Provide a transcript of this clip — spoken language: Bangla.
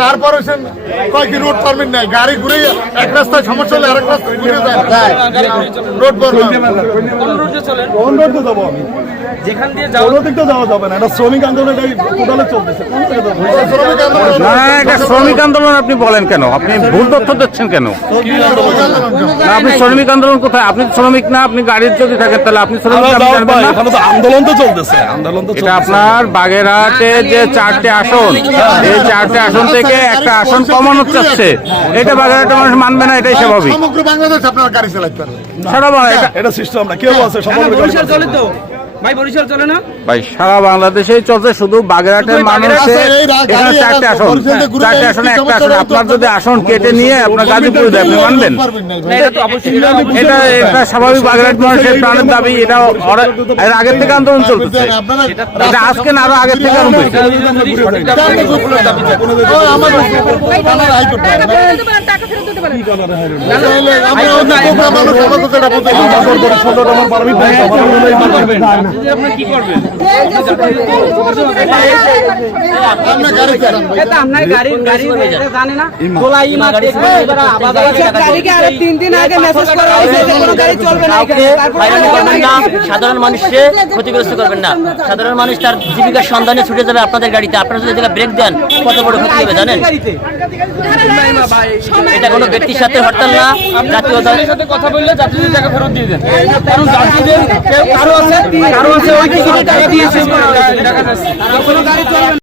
তারপর হচ্ছে রোড পারমিট নাই গাড়ি ঘুরে এক রাস্তায় সমস্যা হলে আরেক রাস্তায় ঘুরে যায়। রোড পারমিট কোন রুটে চলেন? কোন রোডে যাব আমি? যেখান দিয়ে যাও দিক তো যাওয়া যাবে না এটা শ্রমিক আন্দোলন টোটালে চলতেছে। কোন দিকে যাব? শ্রমিক আন্দোলন। না না, এটা শ্রমিক আন্দোলন আপনি বলেন কেন? আপনি ভুল তথ্য দিচ্ছেন কেন? আপনি শ্রমিক আন্দোলন কোথায়? আপনি শ্রমিক না আপনি গাড়ির যদি থাকেন তাহলে আপনি? এখানে তো আন্দোলন তো চলতেছে আন্দোলন তো এটা আপনার বাগেরহাটে যে চারটে আসন এই চারটে আসন থেকে একটা আসন কমানো চাচ্ছে এটা বাগেরহাটের মানুষ মানবে না এটাই স্বাভাবিক। সমগ্র বাংলাদেশ আপনার গাড়ি চালাতে পারবে। সারা বাংলা এটা সিস্টেম না কেউ আছে না, ভাই বরিশাল চলে না? ভাই সারা বাংলাদেশেই চলছে শুধু বাগেরহাটের মানুষের এখানে চারটে আসন। চারটে আসনে একটা আসন। আপনার যদি আসন কেটে নিয়ে আপনার গাজীপুরে দেয় আপনি মানবেন? না, এটা এটা স্বাভাবিক বাগেরহাট মানুষের প্রাণের দাবি এটা এর আগের থেকে আন্দোলন চলতেছে। এটা আজকে না আরও আগের থেকে আরম্ভ ফেরত দিতে পারেন সাধারণ মানুষকে ক্ষতিগ্রস্ত করবেন না। সাধারণ মানুষ তার জীবিকার সন্ধানে ছুটে যাবে আপনাদের গাড়িতে। আপনারা যদি ব্রেক দেন কত বড় ক্ষতি হবে জানেন? এটা কোনো ব্যক্তির সাথে হরতাল না জাতীয় দলের সাথে কথা বললে যাত্রীদের টাকা ফেরত দিয়ে দেন। কারণ যাত্রীদের কেউ কারও আছে কারও আছে ওই কিছু টাকা দিয়ে